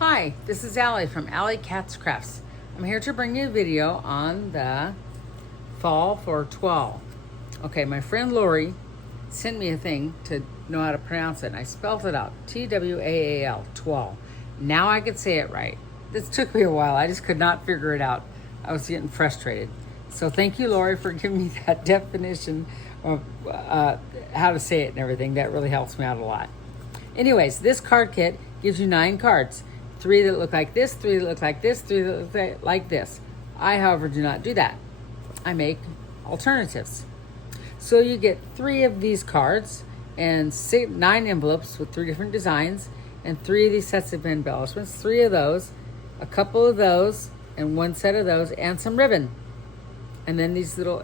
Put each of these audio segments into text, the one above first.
Hi, this is Allie from Allie Cats Crafts. I'm here to bring you a video on the fall for twal. Okay, my friend Lori sent me a thing to know how to pronounce it, and I spelled it out, T-W-A-A-L, twal. Now I could say it right. This took me a while. I just could not figure it out. I was getting frustrated. So thank you, Lori, for giving me that definition of how to say it and everything. That really helps me out a lot. Anyways, this card kit gives you 9 cards. 3 that look like this, 3 that look like this, 3 that look like this. I, however, do not do that. I make alternatives. So you get 3 of these cards and 9 envelopes with 3 different designs and 3 of these sets of embellishments, 3 of those, a couple of those, and 1 set of those, and some ribbon. And then these little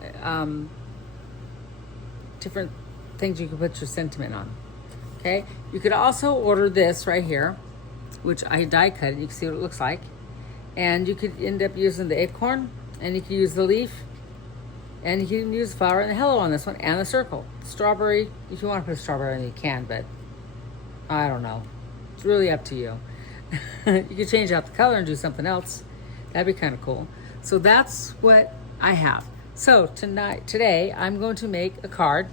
different things you can put your sentiment on. Okay, you could also order this right here, which I die cut it. You can see what it looks like. And you could end up using the acorn, and you can use the leaf, and you can use the flower and the hello on this one, and the circle. Strawberry, if you want to put a strawberry in it, you can, but I don't know. It's really up to you. You could change out the color and do something else. That'd be kind of cool. So that's what I have. So today, I'm going to make a card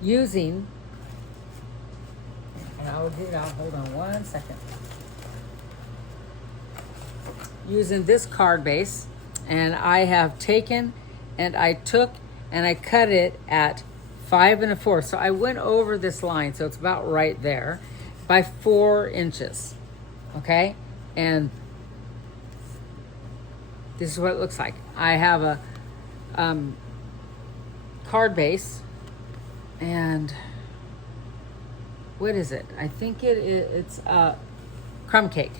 using, and I will get it out, hold on 1 second. Using this card base, and I have taken and I took and I cut it at 5 1/4. So I went over this line, so it's about right there, by 4 inches. Okay, and this is what it looks like. I have a card base, and what is it? I think it's a crumb cake.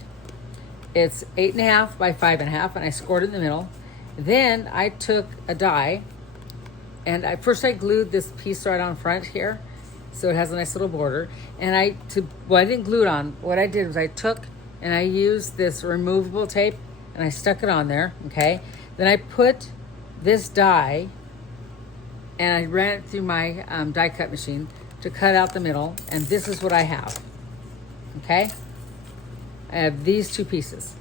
It's 8 1/2 by 5 1/2, and I scored it in the middle. Then I took a die, and first I glued this piece right on front here, so it has a nice little border. And I didn't glue it on. What I did was I took and I used this removable tape, and I stuck it on there. Okay. Then I put this die, and I ran it through my die cut machine to cut out the middle, and this is what I have. Okay, I have these 2 pieces.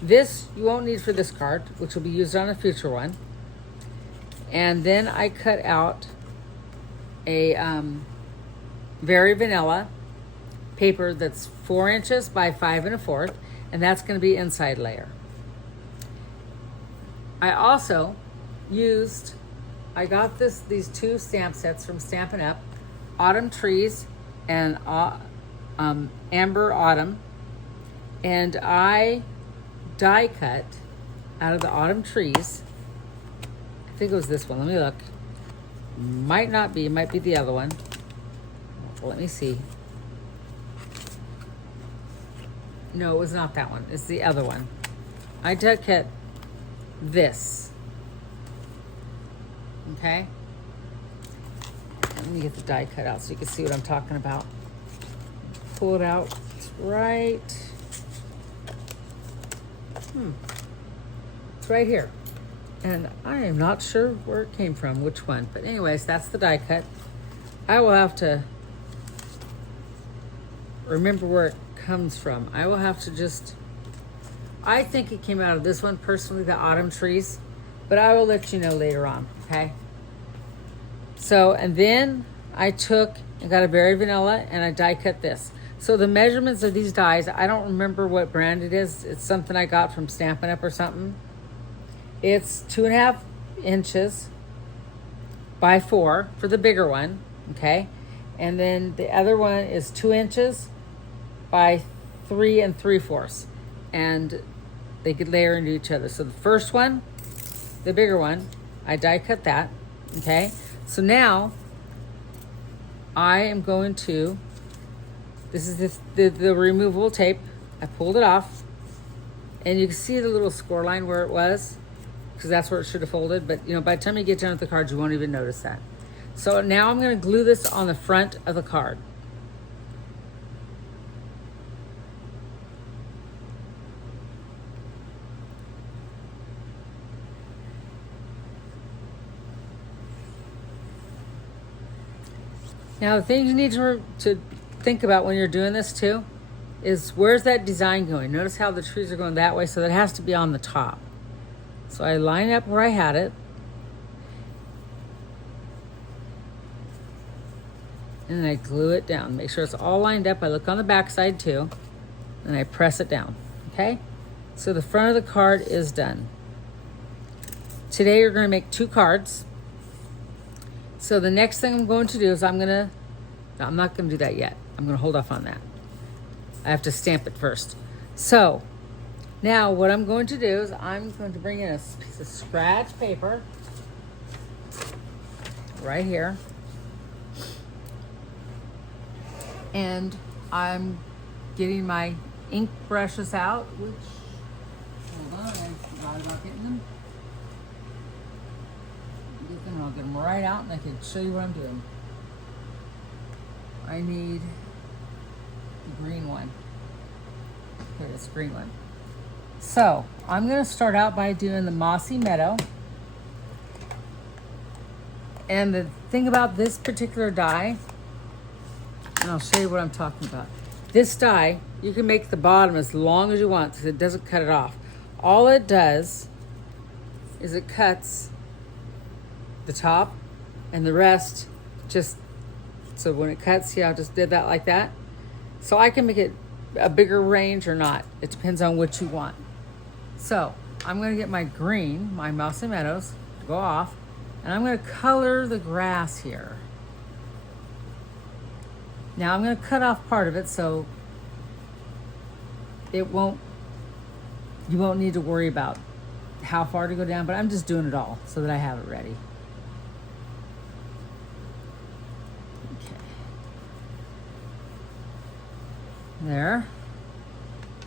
This you won't need for this card, which will be used on a future one. And then I cut out a very vanilla paper that's 4 inches by 5 1/4, and that's going to be inside layer. I also I got these 2 stamp sets from Stampin' Up, Autumn Trees and Amber Autumn, and I die cut out of the Autumn Trees. I think it was this one. Let me look. Might not be. Might be the other one. Let me see. No, it was not that one. It's the other one. I die cut this. Okay. Let me get the die cut out so you can see what I'm talking about. Pull it out. It's right. It's right here. And I am not sure where it came from, which one. But anyways, that's the die cut. I will have to remember where it comes from. I will have to I think it came out of this one, personally, the Autumn Trees. But I will let you know later on, okay? So, and then I took and got a berry vanilla, and I die cut this. So the measurements of these dies, I don't remember what brand it is. It's something I got from Stampin' Up or something. It's 2 1/2 inches by 4 for the bigger one, okay? And then the other one is 2 inches by 3 3/4. And they could layer into each other. So the first one, the bigger one, I die cut that, okay? So now I am going to, this is the removable tape. I pulled it off, and you can see the little score line where it was, because that's where it should have folded. But by the time you get done with the card, you won't even notice that. So now I'm going to glue this on the front of the card. Now, the things you need to think about when you're doing this too is where's that design going? Notice how the trees are going that way, so that has to be on the top. So I line up where I had it. And then I glue it down. Make sure it's all lined up. I look on the back side too. And I press it down, okay? So the front of the card is done. Today you're gonna make 2 cards. So the next thing I'm going to do is I'm not gonna do that yet. I'm gonna hold off on that. I have to stamp it first. So now what I'm going to do is I'm going to bring in a piece of scratch paper right here. And I'm getting my ink brushes out, which, hold on, I forgot about getting them. I'll get them right out and I can show you what I'm doing. I need the green one. Okay, this green one. So I'm going to start out by doing the mossy meadow. And the thing about this particular die, and I'll show you what I'm talking about. This die, you can make the bottom as long as you want because it doesn't cut it off. All it does is it cuts the top and the rest just, so when it cuts, see how I just did that like that? So I can make it a bigger range or not. It depends on what you want. So I'm going to get my green, my Mousy Meadows, to go off, and I'm going to color the grass here. Now I'm going to cut off part of it so you won't need to worry about how far to go down, but I'm just doing it all so that I have it ready. Okay. There.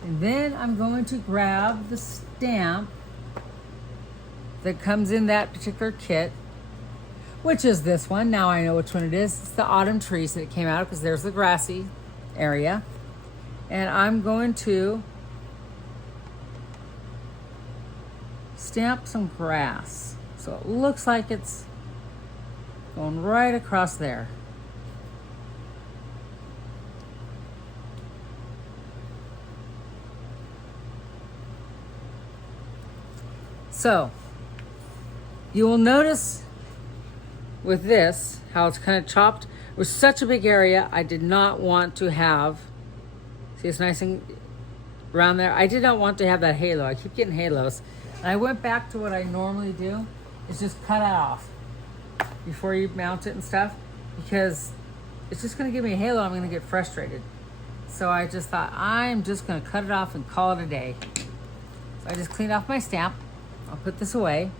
And then I'm going to grab the stamp that comes in that particular kit, which is this one. Now I know which one it is. It's the autumn trees that it came out of because there's the grassy area. And I'm going to stamp some grass. So it looks like it's going right across there. So you will notice with this, how it's kind of chopped. It was such a big area, I did not want to have, see it's nice and around there. I did not want to have that halo. I keep getting halos. And I went back to what I normally do, is just cut it off before you mount it and stuff, because it's just gonna give me a halo, I'm gonna get frustrated. So I just thought, I'm just gonna cut it off and call it a day. So I just cleaned off my stamp. I'll put this away.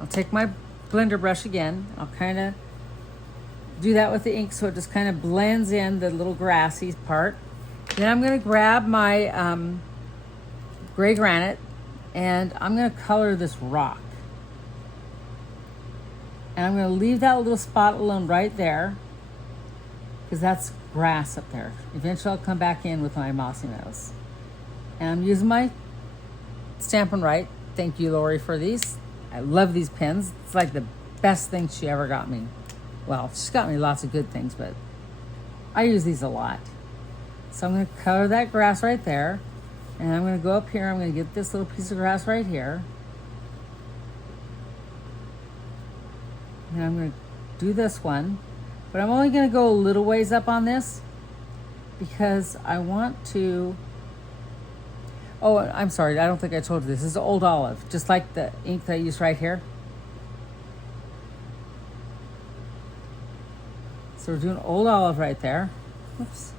I'll take my blender brush again. I'll kind of do that with the ink so it just kind of blends in the little grassy part. Then I'm going to grab my gray granite and I'm going to color this rock. And I'm going to leave that little spot alone right there because that's grass up there. Eventually I'll come back in with my Mossy Meadows. And I'm using my Stampin' Right. Thank you, Lori, for these. I love these pens. It's like the best thing she ever got me. Well, she's got me lots of good things, but I use these a lot. So I'm going to color that grass right there. And I'm going to go up here. I'm going to get this little piece of grass right here. And I'm going to do this one. But I'm only going to go a little ways up on this because I want to... Oh, I'm sorry, I don't think I told you this. This is Old Olive, just like the ink that I use right here. So we're doing Old Olive right there. Oops.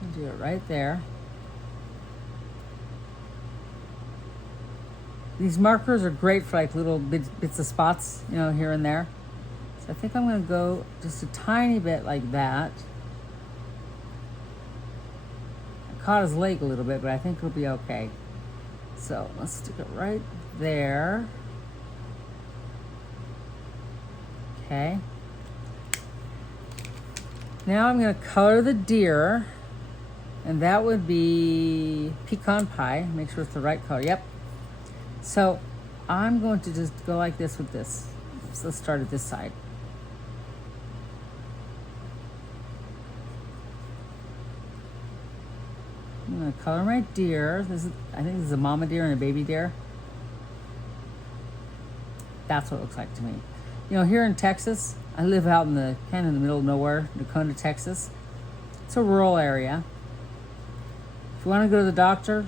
I'll do it right there. These markers are great for like little bits of spots, you know, here and there. So I think I'm gonna go just a tiny bit like that. Caught his leg a little bit, but I think it'll be okay. So let's stick it right there. Okay. Now I'm going to color the deer, and that would be pecan pie. Make sure it's the right color. Yep. So I'm going to just go like this with this. So let's start at this side. I'm gonna color my deer. I think this is a mama deer and a baby deer. That's what it looks like to me. You know, here in Texas, I live out in the kind of in the middle of nowhere, Dakota, Texas. It's a rural area. If you want to go to the doctor,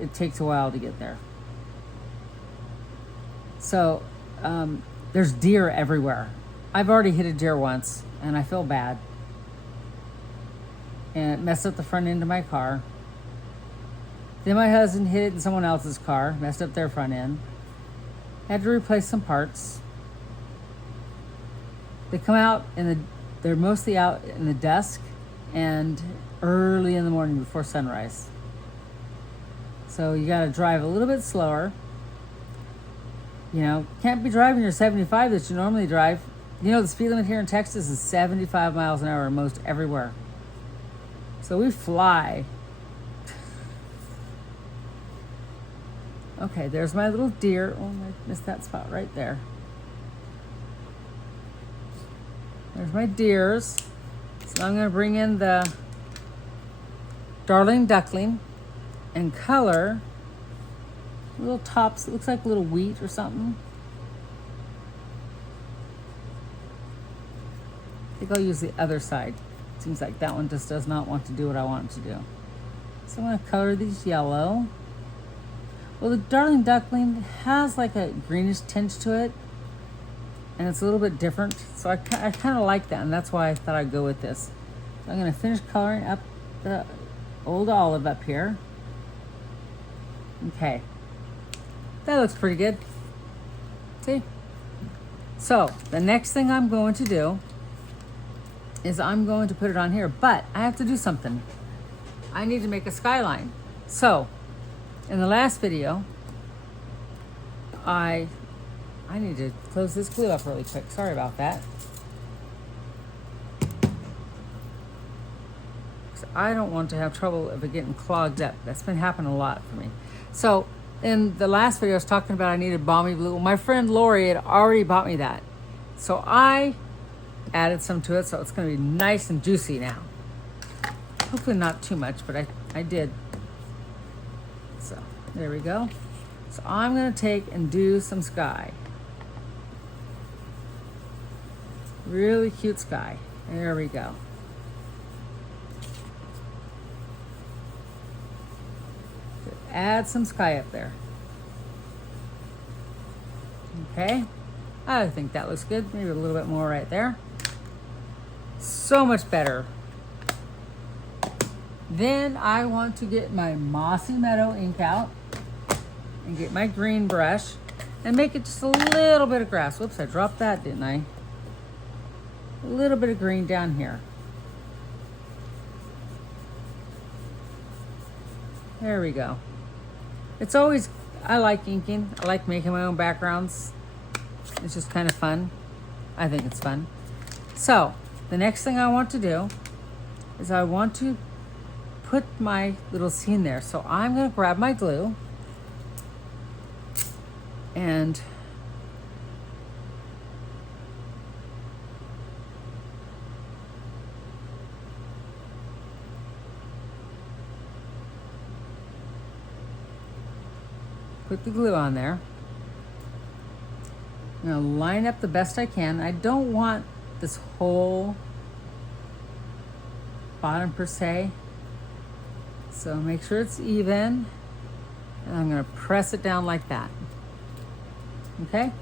it takes a while to get there. So there's deer everywhere. I've already hit a deer once, and I feel bad. And it messed up the front end of my car. Then my husband hit it in someone else's car, messed up their front end. Had to replace some parts. They come out they're mostly out in the dusk and early in the morning before sunrise. So you gotta drive a little bit slower. You know, can't be driving your 75 that you normally drive. You know, the speed limit here in Texas is 75 miles an hour most everywhere. So we fly. Okay, there's my little deer. Oh, I missed that spot right there. There's my deers. So I'm going to bring in the darling duckling and color little tops. It looks like a little wheat or something. I think I'll use the other side. Seems like that one just does not want to do what I want it to do. So I'm going to color these yellow. Well, the darling duckling has like a greenish tinge to it, and it's a little bit different. So I kind of like that, and that's why I thought I'd go with this. So I'm going to finish coloring up the old olive up here. Okay. That looks pretty good. See? So the next thing I'm going to do is I'm going to put it on here, but I have to do something. I need to make a skyline. So in the last video, I need to close this glue up really quick. Sorry about that. I don't want to have trouble of it getting clogged up. That's been happening a lot for me. So in the last video, I was talking about I needed balmy blue. Well, my friend Lori had already bought me that. So I added some to it, so it's going to be nice and juicy now. Hopefully not too much, but I did. So there we go. So I'm going to take and do some sky. Really cute sky. There we go. Add some sky up there. Okay. I think that looks good. Maybe a little bit more right there. So much better. Then I want to get my Mossy Meadow ink out and get my green brush and make it just a little bit of grass. Whoops, I dropped that, didn't I? A little bit of green down here. There we go. It's always, I like inking. I like making my own backgrounds. It's just kind of fun. I think it's fun. So the next thing I want to do is I want to put my little scene there. So I'm going to grab my glue and put the glue on there. I'm going to line up the best I can. I don't want this whole bottom per se. So make sure it's even. And I'm going to press it down like that. Okay?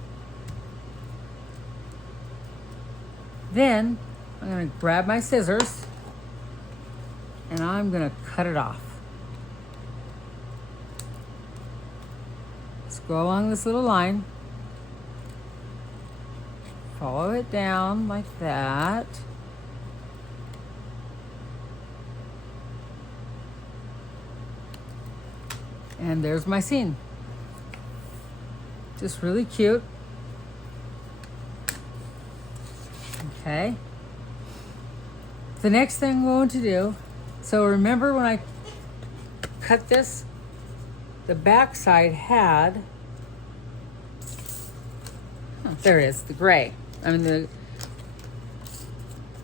Then I'm going to grab my scissors and I'm going to cut it off. Just go along this little line. Follow it down like that. And there's my scene. Just really cute. Okay. The next thing I'm going to do, so remember when I cut this, the back side had, there it is, the gray.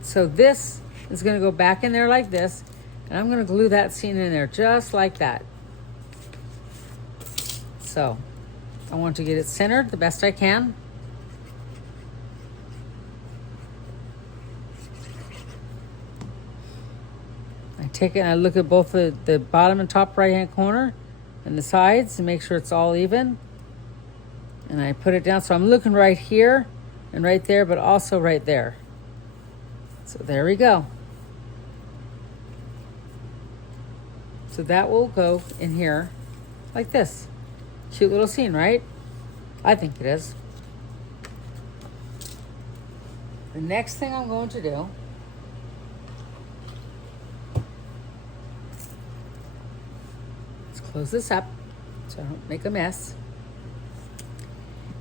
So this is going to go back in there like this, And I'm gonna glue that scene in there just like that. So I want to get it centered the best I can. I take it and I look at both the bottom and top right hand corner and the sides to make sure it's all even. And I put it down. So I'm looking right here and right there, but also right there. So there we go. So that will go in here like this. Cute little scene, right? I think it is. The next thing I'm going to do is close this up so I don't make a mess.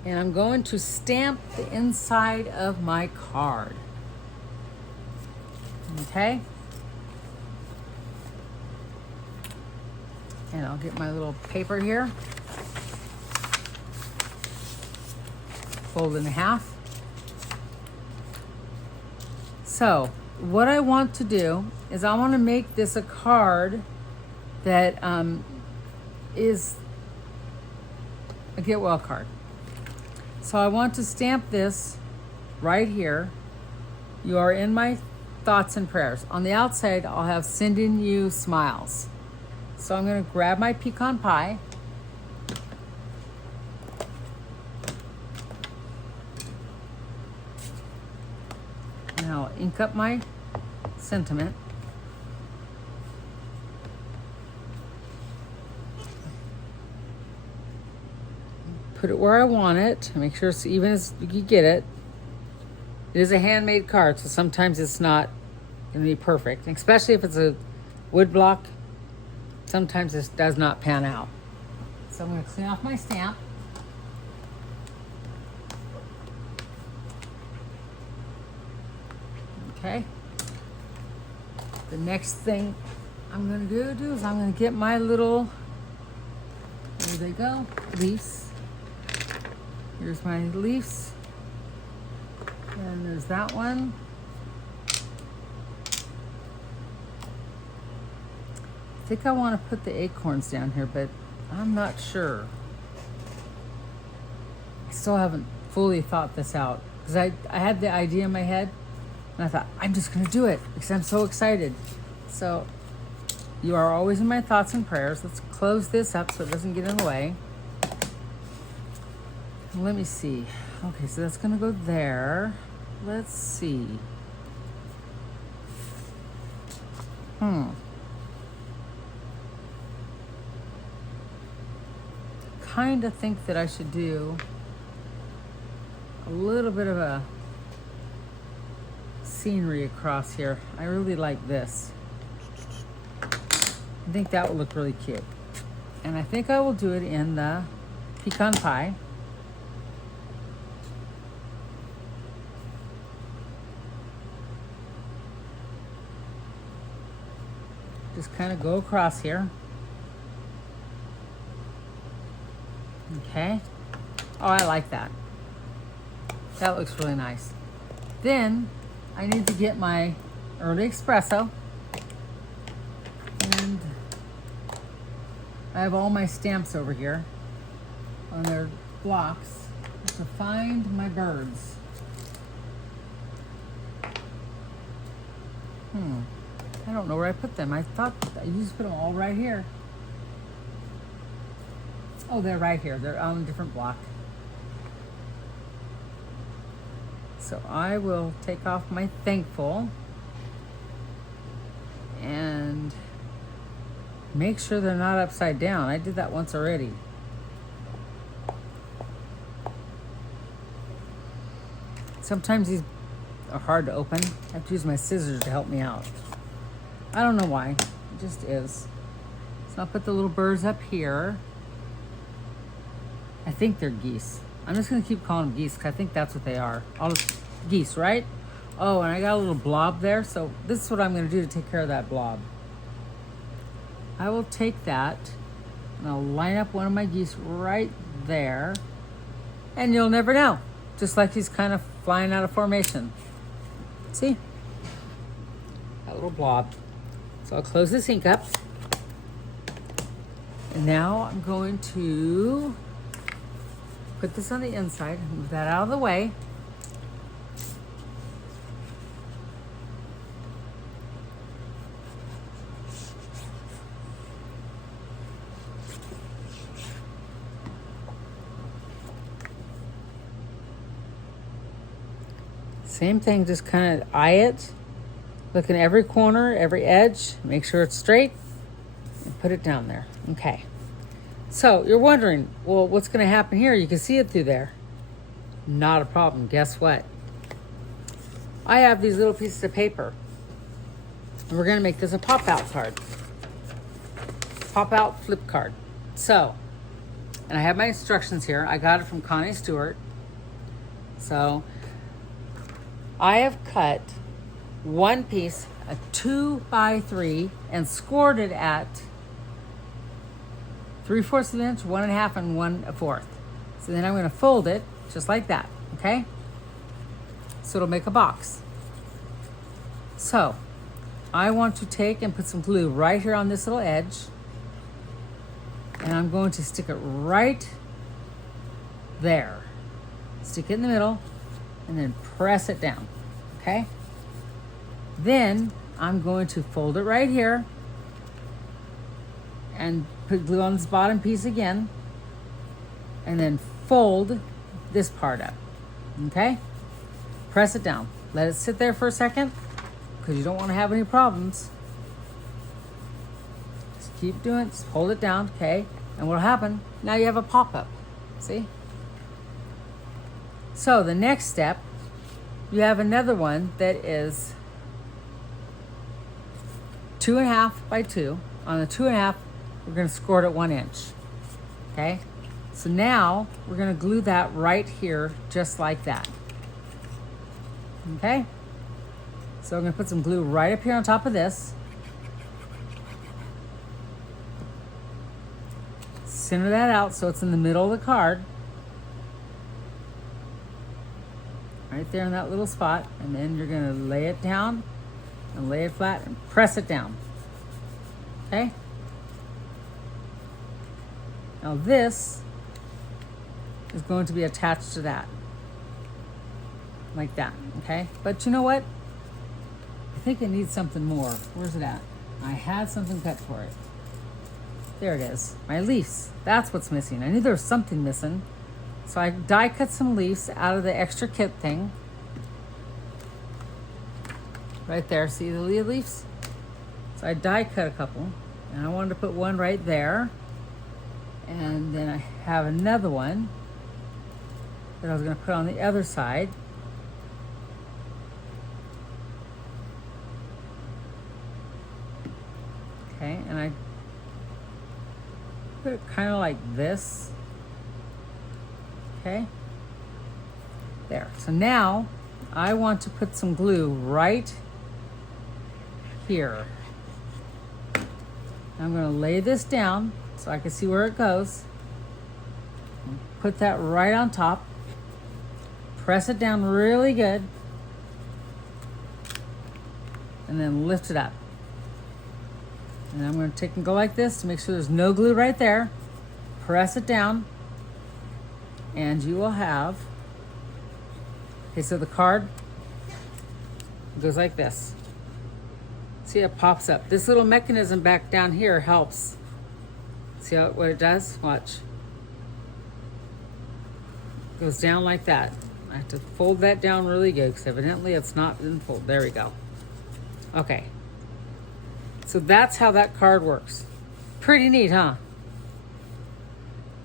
And I'm going to stamp the inside of my card. Okay? And I'll get my little paper here. Fold in half. So what I want to do is I want to make this a card that is a get well card. So I want to stamp this right here. You are in my thoughts and prayers. On the outside, I'll have sending you smiles. So I'm going to grab my pecan pie. And I'll ink up my sentiment. Put it where I want it. Make sure it's even as you get it. It is a handmade card, so sometimes it's not going to be perfect, especially if it's a wood block. Sometimes this does not pan out. So I'm going to clean off my stamp. Okay. The next thing I'm going to do is I'm going to get my little, there they go, leaves. Here's my leaves. And there's that one. I think I want to put the acorns down here, but I'm not sure. I still haven't fully thought this out because I had the idea in my head and I thought, I'm just going to do it because I'm so excited. So you are always in my thoughts and prayers. Let's close this up so it doesn't get in the way. Let me see. Okay, so that's going to go there. Let's see. Kind of think that I should do a little bit of a scenery across here. I really like this. I think that will look really cute. And I think I will do it in the pecan pie. Just kind of go across here. Okay. Oh, I like that. That looks really nice. Then I need to get my early espresso. And I have all my stamps over here on their blocks to find my birds. I don't know where I put them. I thought I used to put them all right here. Oh, they're right here. They're on a different block. So I will take off my thankful and make sure they're not upside down. I did that once already. Sometimes these are hard to open. I have to use my scissors to help me out. I don't know why. It just is. So I'll put the little birds up here. I think they're geese. I'm just going to keep calling them geese because I think that's what they are. Geese, right? Oh, and I got a little blob there. So this is what I'm going to do to take care of that blob. I will take that and I'll line up one of my geese right there. And you'll never know. Just like he's kind of flying out of formation. See? That little blob. So So I'll close this ink up. And now I'm going to put this on the inside, move that out of the way. Same thing, just kind of eye it. Look in every corner, every edge, make sure it's straight, and put it down there. Okay. So you're wondering, well, what's going to happen here? You can see it through there. Not a problem. Guess what? I have these little pieces of paper, and we're going to make this a pop-out card. Pop-out flip card. So, and I have my instructions here. I got it from Connie Stewart. So, I have cut one piece, a 2x3, and scored it at 3/4 of an inch, 1.5, and 1/4. So then I'm going to fold it just like that, okay? So it'll make a box. So I want to take and put some glue right here on this little edge, and I'm going to stick it right there. Stick it in the middle, and then press it down, okay? Then I'm going to fold it right here and put glue on this bottom piece again, and then fold this part up, okay? Press it down. Let it sit there for a second because you don't want to have any problems. Just keep doing it. Just hold it down, okay? And what'll happen, now you have a pop-up, see? So the next step, you have another one that is 2.5 by 2. On the 2.5, we're going to score it at 1 inch. Okay? So now we're going to glue that right here, just like that. Okay? So I'm going to put some glue right up here on top of this. Center that out so it's in the middle of the card. Right there in that little spot. And then you're going to lay it down and lay it flat and press it down. Okay? Now this is going to be attached to that. Like that, okay? But you know what? I think it needs something more. Where's it at? I had something cut for it. There it is. My leaves. That's what's missing. I knew there was something missing. So I die cut some leaves out of the extra kit thing. Right there. See the leaves? So I die cut a couple. And I wanted to put one right there. And then I have another one that I was going to put on the other side. Okay, and I put it kind of like this. Okay, there. So now I want to put some glue right here. I'm going to lay this down so I can see where it goes. Put that right on top. Press it down really good. And then lift it up. And I'm going to take and go like this to make sure there's no glue right there. Press it down. And you will have, okay, so the card goes like this. See, it pops up. This little mechanism back down here helps. See what it does? Watch. Goes down like that. I have to fold that down really good because evidently it's not in fold. There we go. Okay. So that's how that card works. Pretty neat, huh?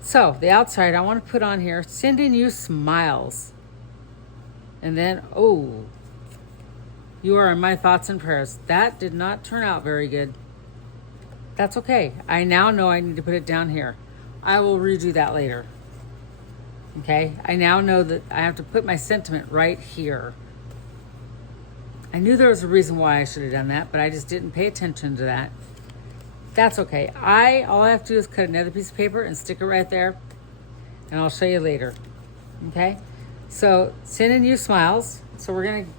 So the outside I want to put on here, sending you smiles. And then, oh, you are in my thoughts and prayers. That did not turn out very good. That's okay. I now know I need to put it down here. I will redo that later. Okay? I now know that I have to put my sentiment right here. I knew there was a reason why I should have done that, but I just didn't pay attention to that. That's okay. All I have to do is cut another piece of paper and stick it right there, and I'll show you later. Okay? So, sending you smiles. So we're going to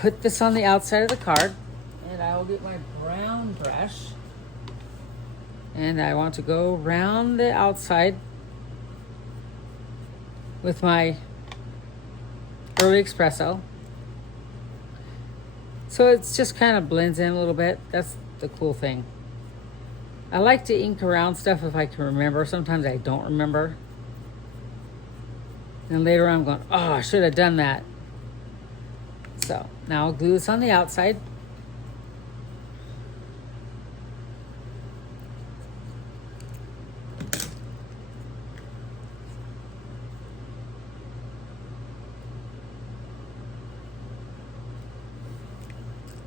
put this on the outside of the card, and I will get my brown brush. And I want to go around the outside with my early espresso. So it's just kind of blends in a little bit. That's the cool thing. I like to ink around stuff if I can remember. Sometimes I don't remember. And later on I'm going, oh, I should have done that. So now I'll glue this on the outside.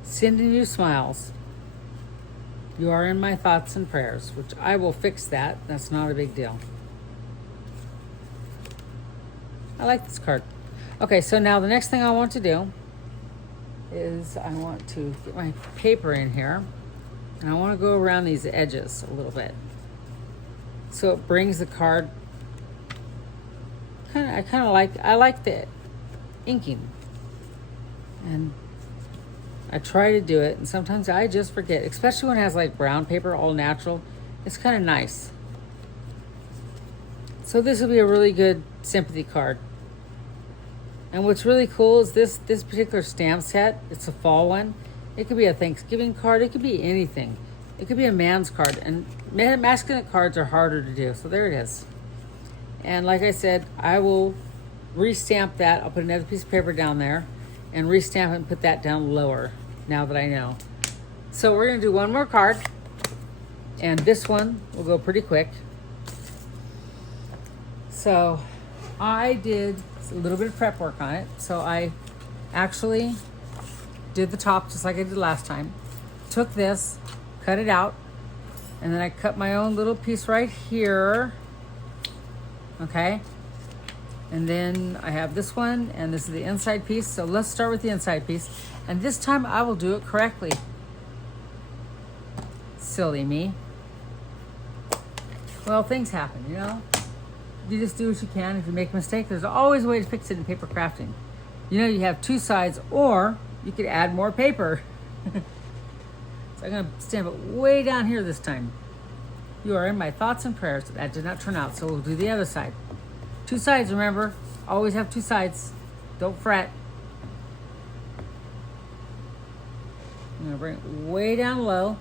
Sending you smiles. You are in my thoughts and prayers, which I will fix that. That's not a big deal. I like this card. Okay, so now the next thing I want to do is I want to get my paper in here, and I want to go around these edges a little bit. So it brings the card, I like the inking. And I try to do it, and sometimes I just forget, especially when it has like brown paper, all natural. It's kind of nice. So this will be a really good sympathy card. And what's really cool is this particular stamp set. It's a fall one. It could be a Thanksgiving card. It could be anything. It could be a man's card. And masculine cards are harder to do. So there it is. And like I said, I will restamp that. I'll put another piece of paper down there and restamp it and put that down lower now that I know. So we're gonna do one more card, and this one will go pretty quick. So I did a little bit of prep work on it. So I actually did the top just like I did last time. Took this, cut it out, and then I cut my own little piece right here. Okay. And then I have this one, and this is the inside piece. So let's start with the inside piece. And this time I will do it correctly. Silly me. Well, things happen, you know? You just do what you can. If you make a mistake, there's always a way to fix it in paper crafting. You know, you have two sides, or you could add more paper. So I'm gonna stamp it way down here this time. You are in my thoughts and prayers. That did not turn out, so we'll do the other side. Two sides, remember. Always have two sides. Don't fret. I'm gonna bring it way down low.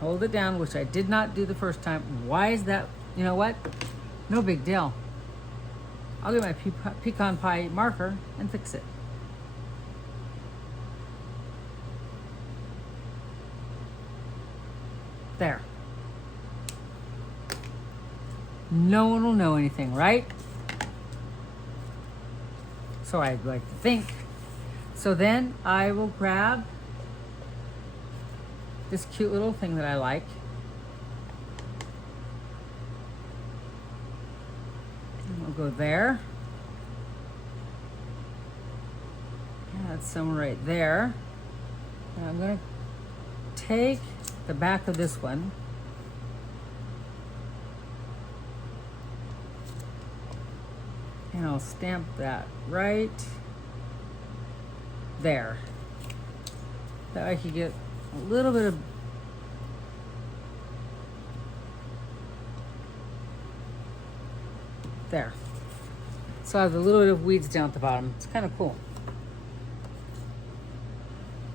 Hold it down, which I did not do the first time. Why is that? You know what? No big deal. I'll get my pecan pie marker and fix it. There. No one will know anything, right? So I'd like to think. So then I will grab this cute little thing that I like. And we'll go there. Add some right there. And I'm going to take the back of this one. And I'll stamp that right there. That I could get a little bit of there. So I have a little bit of weeds down at the bottom. It's kind of cool.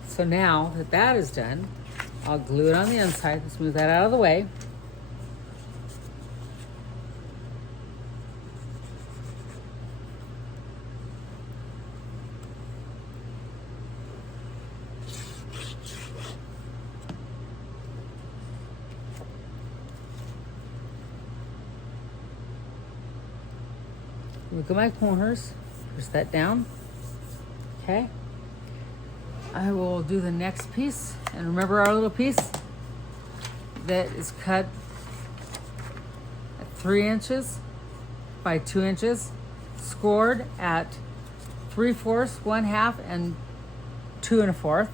So now that that is done, I'll glue it on the inside. Let's move that out of the way. Look at my corners, push that down, okay? I will do the next piece, and remember our little piece that is cut at 3 inches by 2 inches, scored at 3/4, 1/2, and 2 1/4.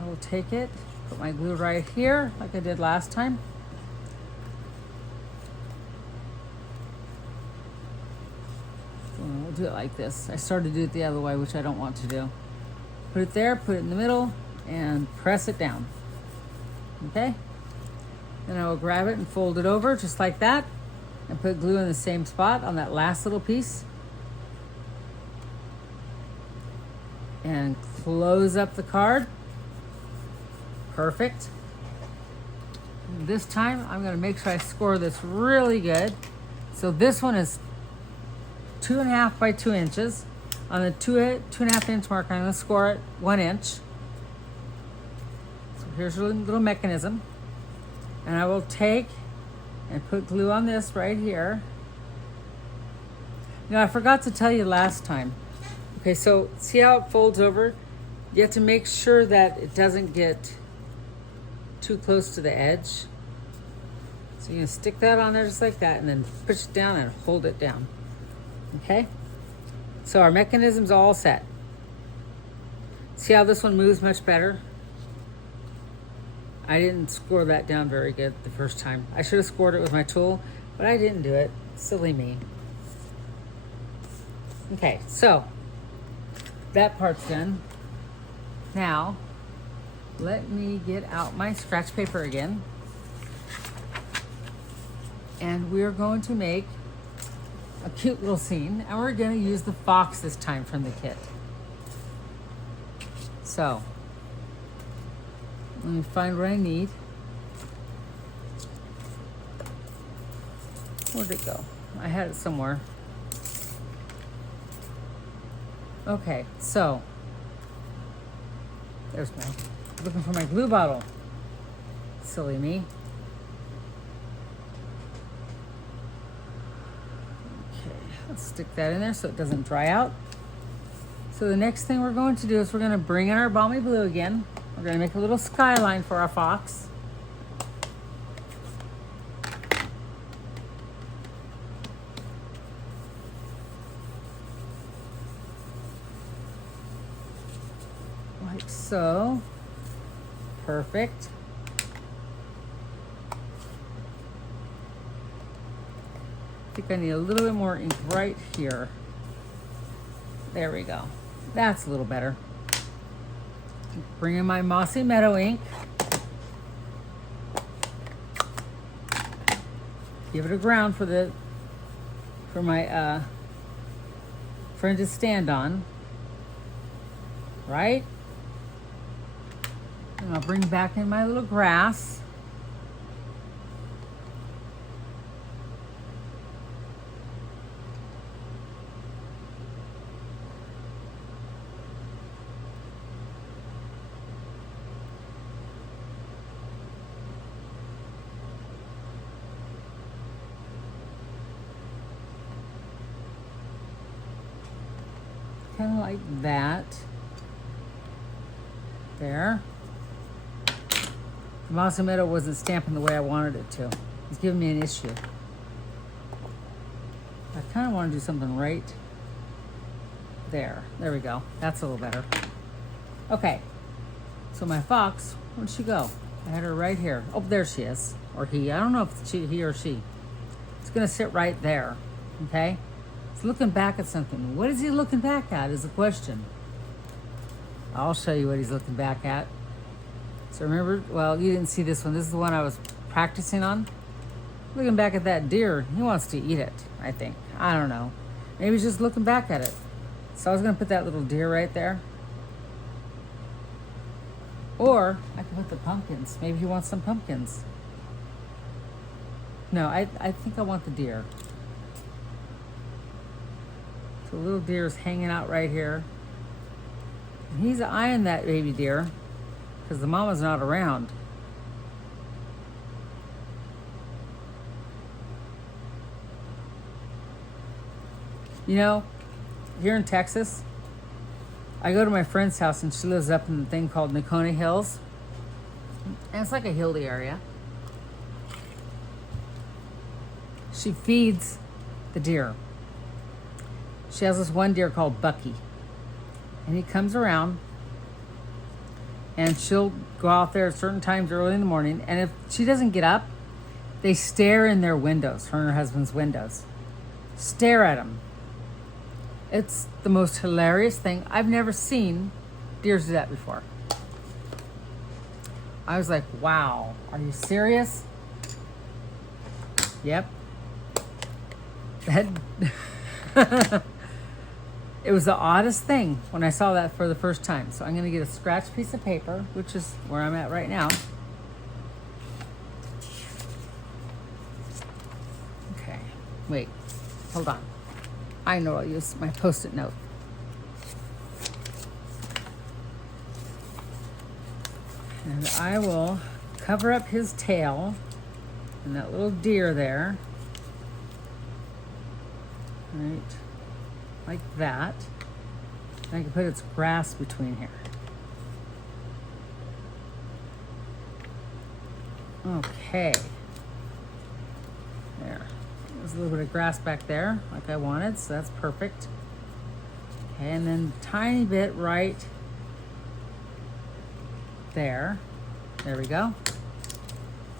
I will take it, put my glue right here, like I did last time. We'll do it like this. I started to do it the other way, which I don't want to do. Put it there, put it in the middle, and press it down. Okay? Then I will grab it and fold it over just like that, and put glue in the same spot on that last little piece. And close up the card. Perfect. This time I'm going to make sure I score this really good. So this one is 2.5 by 2 inches. On the 2.5 inch mark, I'm going to score it 1 inch. So here's your little mechanism. And I will take and put glue on this right here. Now, I forgot to tell you last time. Okay, so see how it folds over? You have to make sure that it doesn't get too close to the edge. So you're gonna stick that on there just like that, and then push it down and hold it down. Okay? So our mechanism's all set. See how this one moves much better? I didn't score that down very good the first time. I should have scored it with my tool, but I didn't do it. Silly me. Okay, so that part's done. Now, let me get out my scratch paper again. And we're going to make a cute little scene, and we're going to use the fox this time from the kit. So, let me find what I need. Where'd it go? I had it somewhere. Okay, so there's my, looking for my glue bottle. Silly me. Okay, let's stick that in there so it doesn't dry out. So the next thing we're going to do is we're going to bring in our balmy blue again. We're going to make a little skyline for our fox. Like so. Perfect. I think I need a little bit more ink right here. There we go. That's a little better. Bring in my Mossy Meadow ink. Give it a ground for my friend to stand on. Right? And I'll bring back in my little grass. Kind of like that. There. The Mossy Meadow wasn't stamping the way I wanted it to. It's giving me an issue. I kind of want to do something right there. There we go. That's a little better. Okay. So my fox, where'd she go? I had her right here. Oh, there she is. Or he. I don't know if it's he or she. It's going to sit right there. Okay? It's looking back at something. What is he looking back at is the question. I'll show you what he's looking back at. So remember, well, you didn't see this one. This is the one I was practicing on. Looking back at that deer. He wants to eat it, I think. I don't know. Maybe he's just looking back at it. So I was going to put that little deer right there. Or I could put the pumpkins. Maybe he wants some pumpkins. No, I think I want the deer. So the little deer is hanging out right here. And he's eyeing that baby deer because the mama's not around. You know, here in Texas, I go to my friend's house and she lives up in the thing called Nakona Hills. And it's like a hilly area. She feeds the deer. She has this one deer called Bucky. And he comes around and she'll go out there at certain times early in the morning. And if she doesn't get up, they stare in their windows, her and her husband's windows. Stare at him. It's the most hilarious thing. I've never seen deers do that before. I was like, wow, are you serious? Yep. That it was the oddest thing when I saw that for the first time. So I'm going to get a scratch piece of paper, which is where I'm at right now. Okay, wait, hold on. I know I'll use my Post-it note. And I will cover up his tail and that little deer there. Right, like that. And I can put its grass between here. Okay. There. There's a little bit of grass back there, like I wanted, so that's perfect. Okay, and then a tiny bit right there. There we go.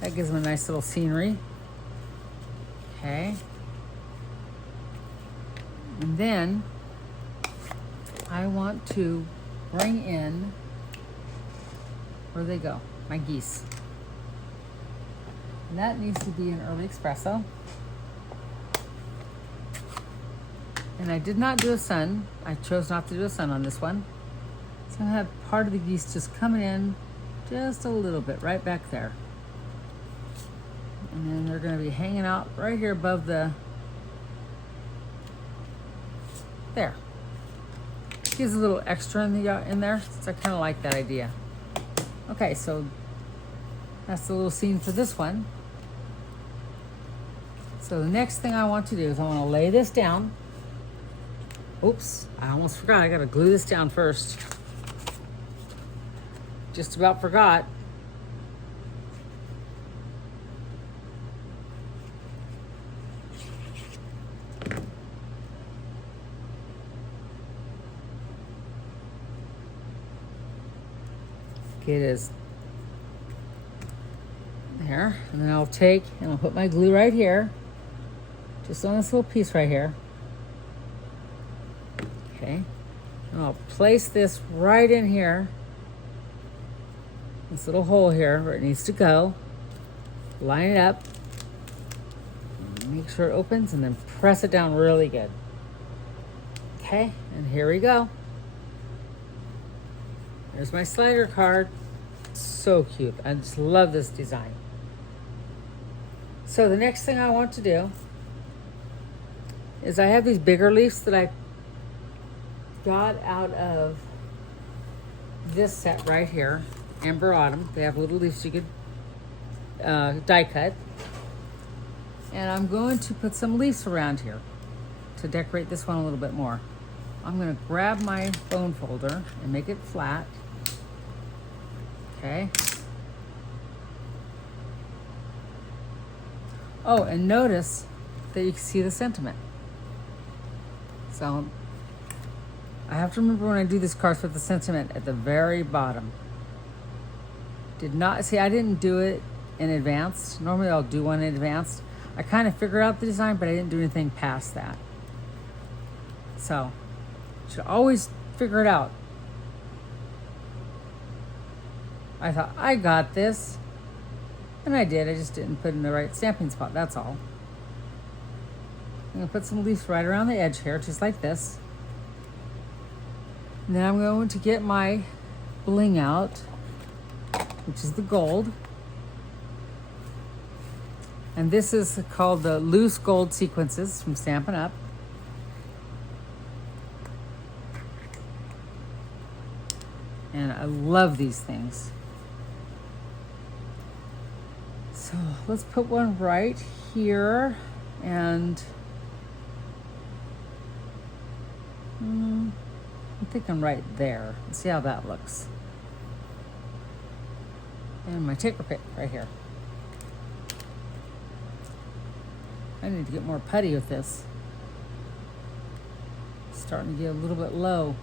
That gives them a nice little scenery. Okay. And then I want to bring in, where they go? My geese. And that needs to be an early espresso. And I did not do a sun. I chose not to do a sun on this one. So I have part of the geese just coming in just a little bit right back there. And then they're going to be hanging out right here above the, there. Gives a little extra in there, so I kind of like that idea. Okay, so that's the little scene for this one. So the next thing I want to do is I want to lay this down. Oops, I almost forgot. I got to glue this down first. Just about forgot. It is there, and then I'll take and I'll put my glue right here, just on this little piece right here. Okay, and I'll place this right in here, this little hole here where it needs to go. Line it up, make sure it opens, and then press it down really good. Okay, and here we go. There's my slider card. So cute. I just love this design. So the next thing I want to do is I have these bigger leaves that I got out of this set right here, Amber Autumn. They have little leaves you could die cut. And I'm going to put some leaves around here to decorate this one a little bit more. I'm going to grab my bone folder and make it flat. Okay. Oh, and notice that you can see the sentiment. So I have to remember when I do this card, put the sentiment at the very bottom. Did not see, I didn't do it in advance. Normally I'll do one in advance. I kind of figured out the design, but I didn't do anything past that. So you should always figure it out. I thought, I got this. And I did, I just didn't put in the right stamping spot, that's all. I'm gonna put some leaves right around the edge here, just like this. And then I'm going to get my bling out, which is the gold. And this is called the Loose Gold Sequences from Stampin' Up. And I love these things. So let's put one right here, and I'm thinking right there. Let's see how that looks. And my ticker pick right here. I need to get more putty with this. It's starting to get a little bit low.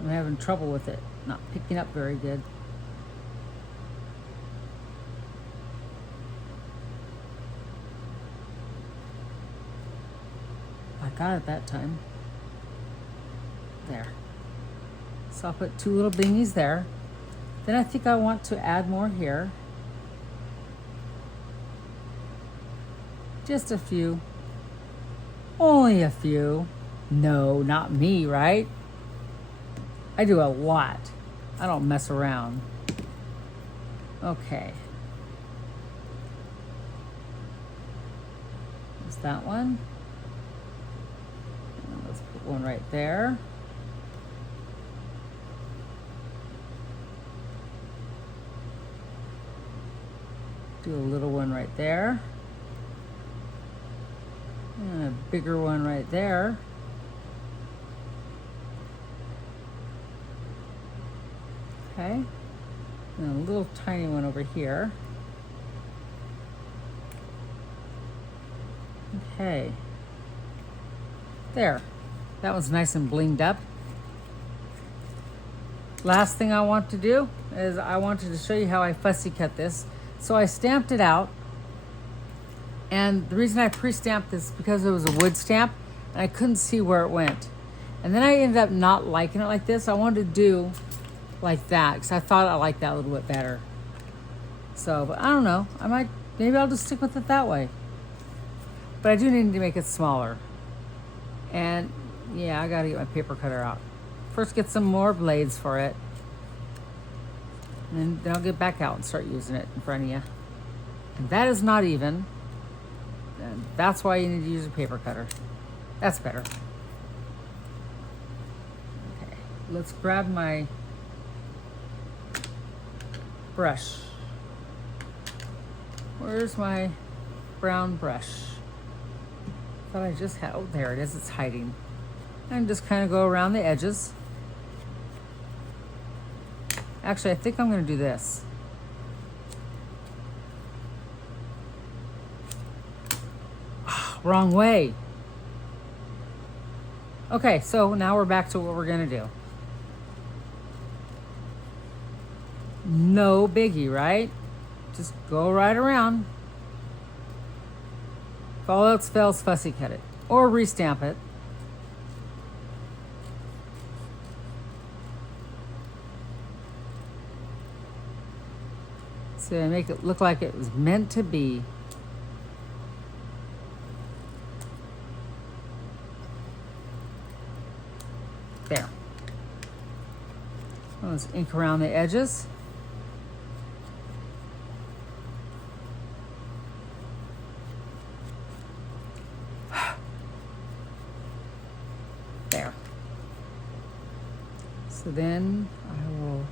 I'm having trouble with it, not picking up very good. I got it that time. There. So I'll put 2 little bingies there. Then I think I want to add more here. Just a few. Only a few. No, not me, right? I do a lot. I don't mess around. Okay. There's that one. And let's put one right there. Do a little one right there. And a bigger one right there. Okay. And a little tiny one over here. Okay. There. That one's nice and blinged up. Last thing I want to do is I wanted to show you how I fussy cut this. So I stamped it out. And the reason I pre-stamped this is because it was a wood stamp and I couldn't see where it went. And then I ended up not liking it like this. I wanted to do like that because I thought I liked that a little bit better. So, but I don't know. Maybe I'll just stick with it that way. But I do need to make it smaller. And yeah, I gotta get my paper cutter out. First get some more blades for it. And then I'll get back out and start using it in front of you. And that is not even. And that's why you need to use a paper cutter. That's better. Okay, let's grab my brush. Where's my brown brush? Thought I just had, oh, there it is, it's hiding. And just kind of go around the edges. Actually, I think I'm gonna do this. Wrong way. Okay, so now we're back to what we're gonna do. No biggie, right? Just go right around. If all else fails, fussy cut it. Or restamp it. So I make it look like it was meant to be. There. Let's ink around the edges. There. So then I will,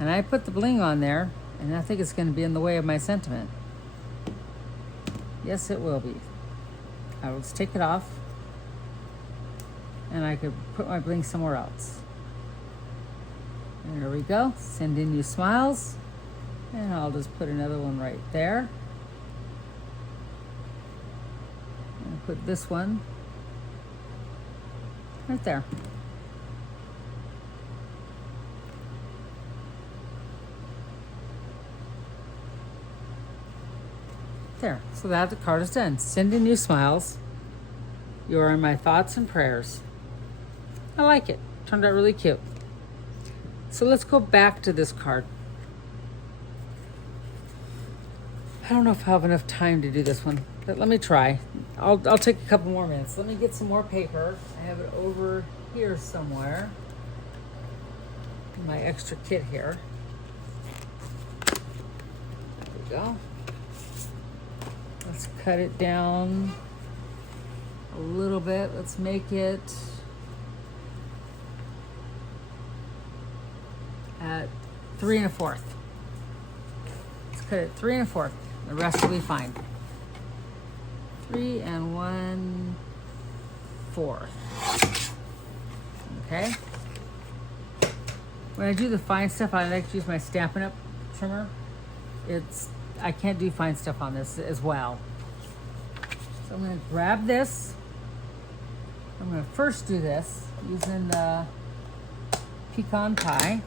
and I put the bling on there, and I think it's going to be in the way of my sentiment. Yes, it will be. I will just take it off. And I could put my bling somewhere else. And there we go. Sending you smiles. And I'll just put another one right there. And put this one right there. There. So that the card is done. Sending you smiles. You are in my thoughts and prayers. I like it. Turned out really cute. So let's go back to this card. I don't know if I have enough time to do this one, but let me try. I'll take a couple more minutes. Let me get some more paper. I have it over here somewhere. My extra kit here. There we go. Let's cut it down a little bit. Let's make it at 3 1/4. Let's cut it 3 1/4. The rest will be fine. 3 1/4. Okay. When I do the fine stuff, I like to use my Stampin' Up! Trimmer. I can't do fine stuff on this as well. So I'm going to grab this. I'm going to first do this using the pecan pie.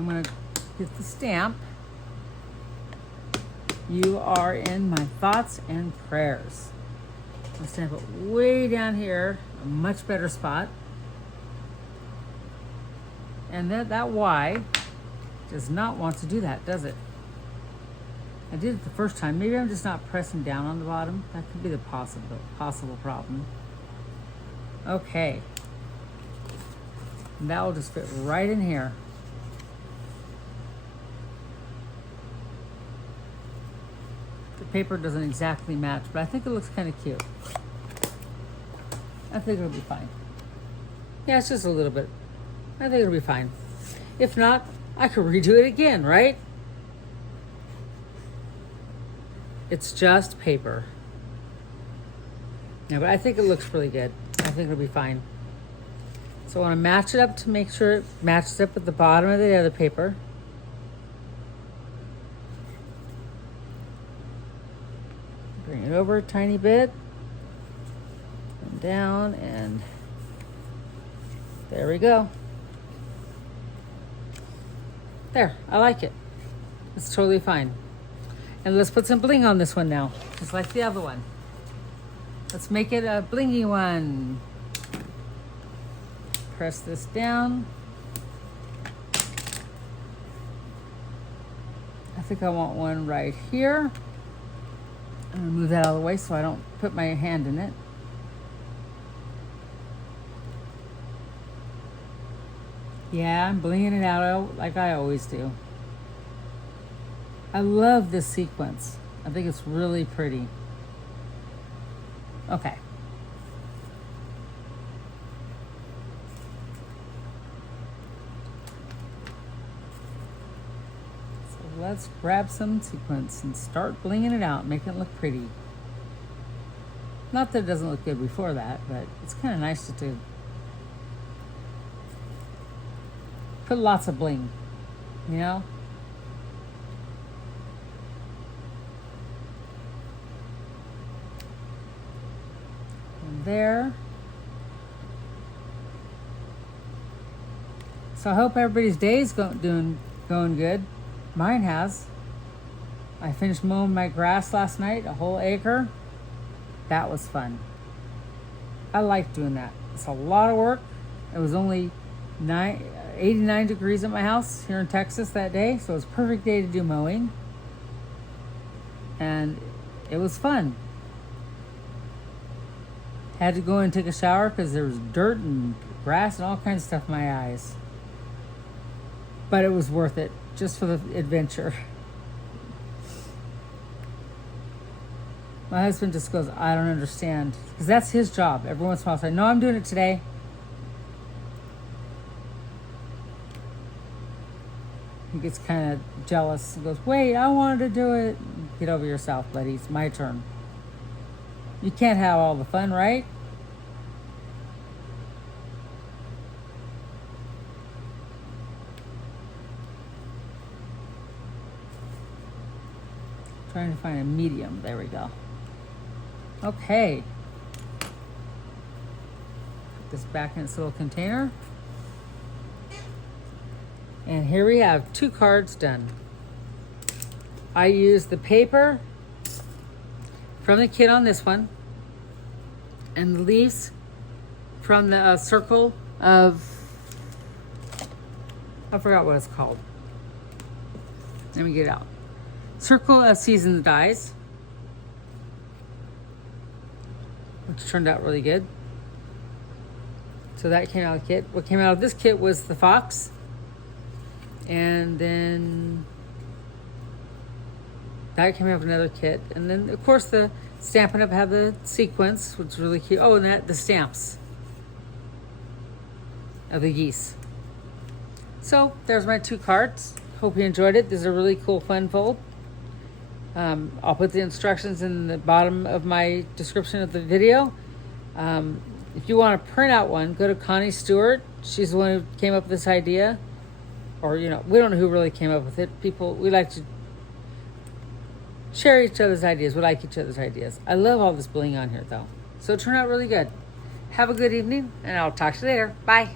I'm going to get the stamp. You are in my thoughts and prayers. I'll stamp it way down here, a much better spot. And that Y does not want to do that, does it? I did it the first time. Maybe I'm just not pressing down on the bottom. That could be the possible problem. Okay. And that will just fit right in here. The paper doesn't exactly match, but I think it looks kind of cute. I think it'll be fine. Yeah, it's just a little bit. I think it'll be fine. If not, I could redo it again, right? It's just paper. Yeah, but I think it looks really good. I think it'll be fine. So I want to match it up to make sure it matches up with the bottom of the other paper. Bring it over a tiny bit. And down, and there we go. There, I like it. It's totally fine. And let's put some bling on this one now, just like the other one. Let's make it a blingy one. Press this down. I think I want one right here. I'm gonna move that out of the way so I don't put my hand in it. Yeah, I'm blinging it out like I always do. I love this sequence. I think it's really pretty. Okay. So let's grab some sequins and start blinging it out, making it look pretty. Not that it doesn't look good before that, but it's kind of nice to put lots of bling, you know? And there. So I hope everybody's day is going good. Mine has. I finished mowing my grass last night, a whole acre. That was fun. I like doing that. It's a lot of work. It was only 89 degrees at my house here in Texas that day, so it was a perfect day to do mowing. And it was fun. Had to go and take a shower because there was dirt and grass and all kinds of stuff in my eyes. But it was worth it, just for the adventure. My husband just goes, I don't understand. Because that's his job. Every once in a while, I say, no, I'm doing it today. He gets kind of jealous. He goes, wait, I wanted to do it. Get over yourself, buddy. It's my turn. You can't have all the fun, right? Trying to find a medium. There we go. Okay. Put this back in its little container. And here we have 2 cards done. I used the paper from the kit on this one and the leaves from the circle of, I forgot what it's called. Let me get it out. Circle of Seasoned Dies, which turned out really good. So that came out of the kit. What came out of this kit was the fox. And then that came out of another kit. And then, of course, the Stampin' Up! Had the sequence, which is really cute. Oh, and the stamps of the geese. So there's my 2 cards. Hope you enjoyed it. This is a really cool fun fold. I'll put the instructions in the bottom of my description of the video. If you want to print out one, go to Connie Stewart. She's the one who came up with this idea. Or, you know, we don't know who really came up with it. We like to share each other's ideas. We like each other's ideas. I love all this bling on here, though. So it turned out really good. Have a good evening, and I'll talk to you later. Bye.